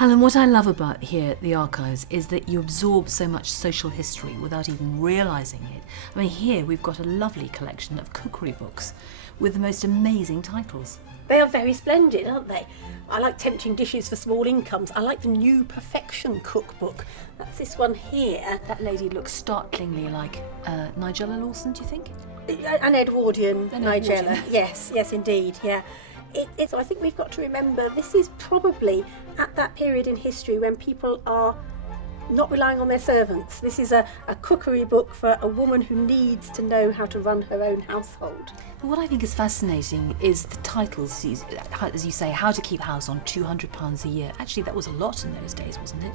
Helen, what I love about here at the Archives is that you absorb so much social history without even realising it. I mean, here we've got a lovely collection of cookery books with the most amazing titles. They are very splendid, aren't they? I like Tempting Dishes for Small Incomes. I like the New Perfection cookbook. That's this one here. That lady looks startlingly like Nigella Lawson, do you think? An Edwardian Nigella. Edwardian. Yes, indeed, yeah. It's. I think we've got to remember this is probably at that period in history when people are not relying on their servants. This is a cookery book for a woman who needs to know how to run her own household. But what I think is fascinating is the titles, as you say, How to Keep House on £200 a year. Actually, that was a lot in those days, wasn't it?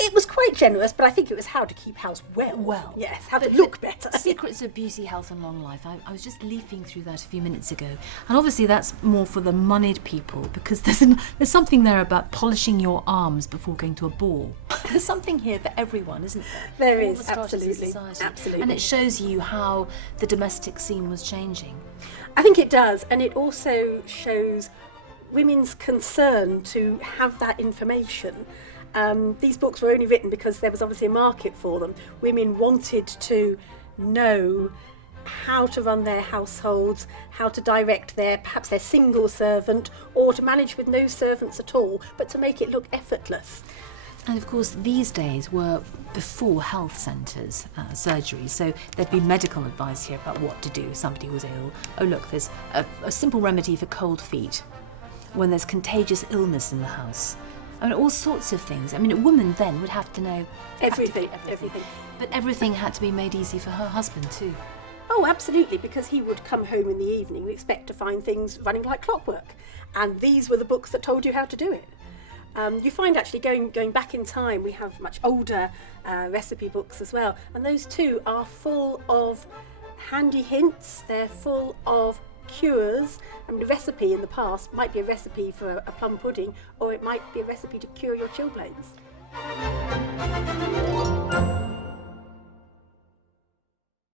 It was quite generous, but I think it was how to keep house well. Yes, how to look better. Secrets of Beauty, Health and Long Life. I was just leafing through that a few minutes ago. And obviously that's more for the moneyed people, because there's something there about polishing your arms before going to a ball. There's something here for everyone, isn't there? There All is, the stratas of absolutely. society. Absolutely. And it shows you how the domestic scene was changing. I think it does, and it also shows women's concern to have that information. These books were only written because there was obviously a market for them. Women wanted to know how to run their households, how to direct perhaps their single servant, or to manage with no servants at all, but to make it look effortless. And of course, these days were before health centres, surgery, so there'd be medical advice here about what to do if somebody was ill. Oh look, there's a simple remedy for cold feet when there's contagious illness in the house. I mean, all sorts of things. I mean, a woman then would have to know Everything. But everything had to be made easy for her husband too. Oh, absolutely, because he would come home in the evening and expect to find things running like clockwork. And these were the books that told you how to do it. You find actually going back in time, we have much older recipe books as well. And those too are full of handy hints. They're full of cures. I mean, a recipe in the past might be a recipe for a plum pudding, or it might be a recipe to cure your chilblains.